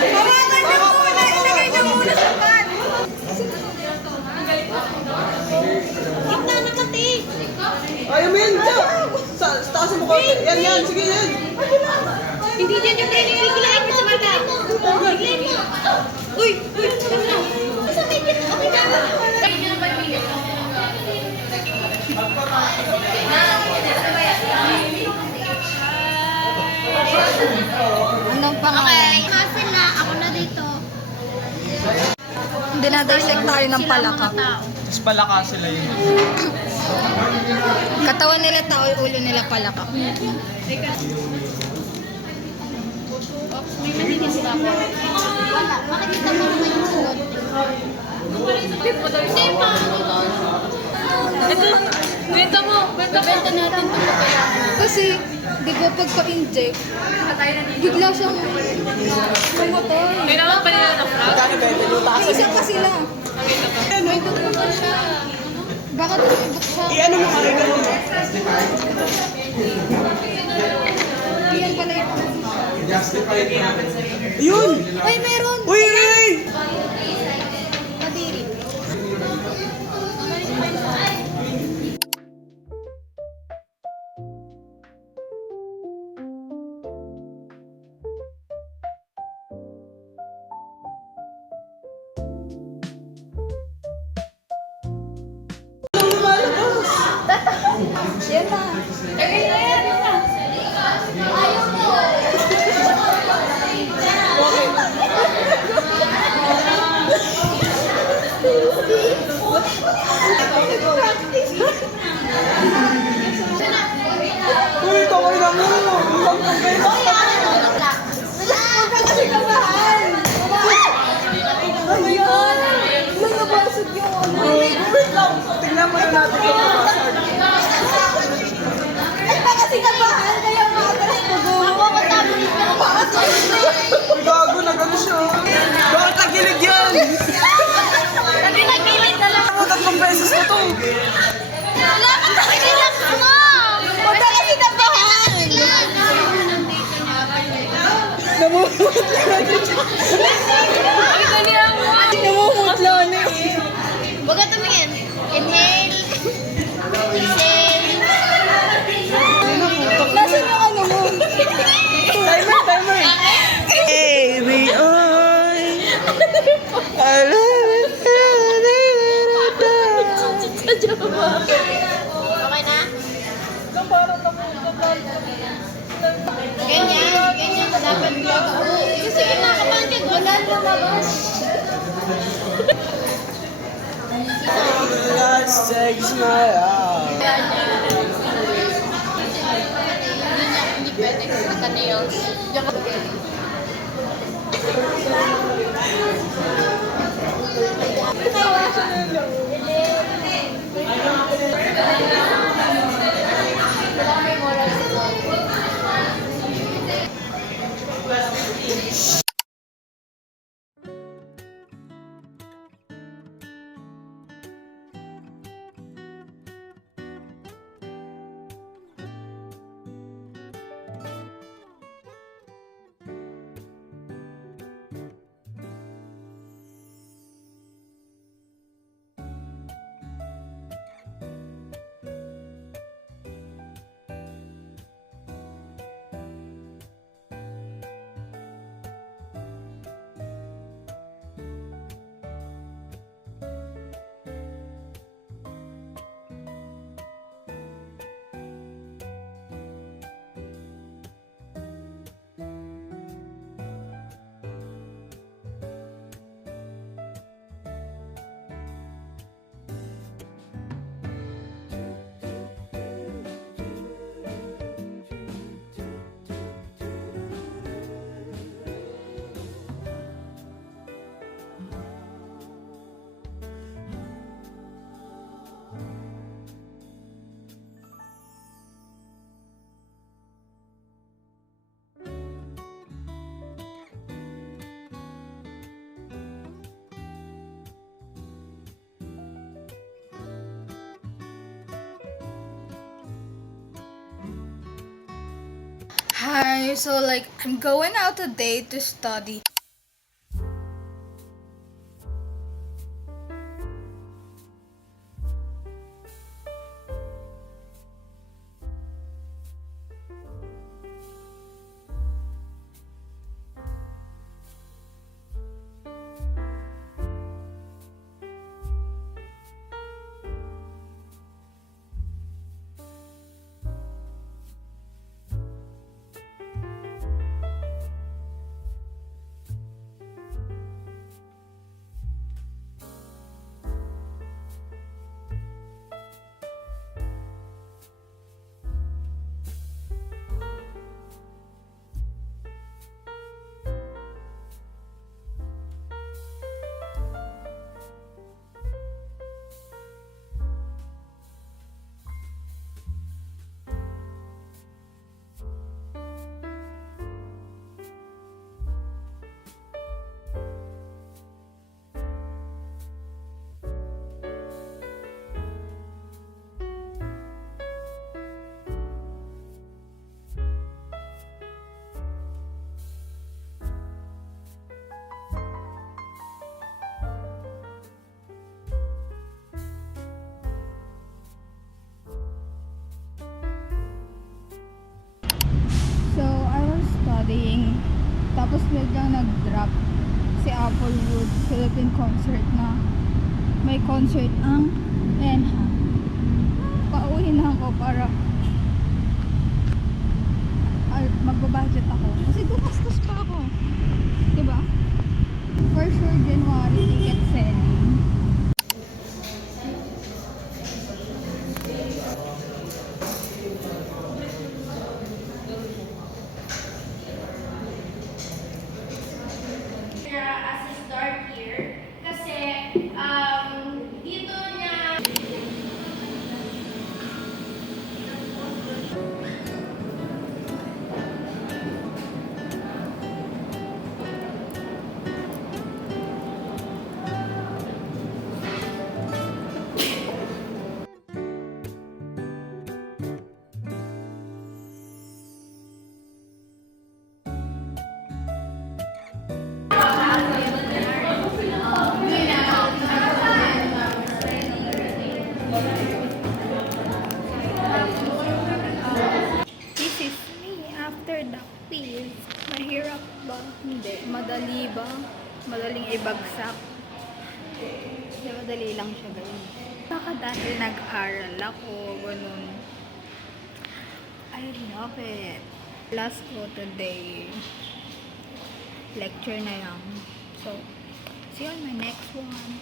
Hawakan niyo muna! Ilagay niyo muna sa pan! Gitna na kati! Ayaw mo yan, Diyo! Sa taas mo ko. Yan, sige yan. Hindi dyan yung training. Biglayin mo sa mata. Biglayin mo. Uy! Uy! Sa tigil. Okay na. Anong pangalan? Okay. Hassle na. Ako na dito. Dinadissect tayo ng palaka. Tapos palaka sila yun. Katawan nila tao, ulo nila palaka. May malinis ba ako? Wala. Makikita mo naman yung sunod. Hindi pa. Ito. Benta natin ito. Kasi, di ba pagka-inject, bigla siyang pumatay. Kailangan pa nila ng frog? Magkano ba? Lutasan Isa pa sila. May bukbuk siya. Baka tumibok siya. I-ano mo ka rin mo. Iyan pala yung... Yun! Ay, meron! Uy, Ray! Kadiri. Yan na. Uy, kamay na mo! Ilang beses pa tayo. Kasi kabahan. Ayun. Nangabasag yung ano. Wait lang! Tingnan mo na natin yung kasag. Kasi kabahan. Kaya makatalas po Gago na gano siya. Bakit nagilig yan? Nagilagilid na lang. Ako 3 beses na to. Wala ka sa relax mo. Huwag ka kasi kabahan. Namumutla na eh. Huwag ka tumingin. Inhale. Exhale. Nasaan yung ano mo? Timer! Hey, we are... I love it. Okay na? Ganyan dapat gagawin. Kasi kinakabahan ka, walang lumabas. Let's take my out. Hindi pwede kasi naka-nails. Diyan ka Hi, so like I'm going out today to study. Tapos biglang nag-drop si Applewood Philippine Concert na may concert ang Enha. Pauwi na ako para magbabudget ako. Kasi gumastos pa ako. Diba? For sure, January ticket selling. As a start here kasi dito niya This is me after the quiz. Mahirap ba? Hindi. Madali ba? Madaling ibagsak. Hindi, madali lang siya guys. Baka dahil nag-aral ako, ganun. I love it. Last ko today. Lecture na yan. So, see you on my next one.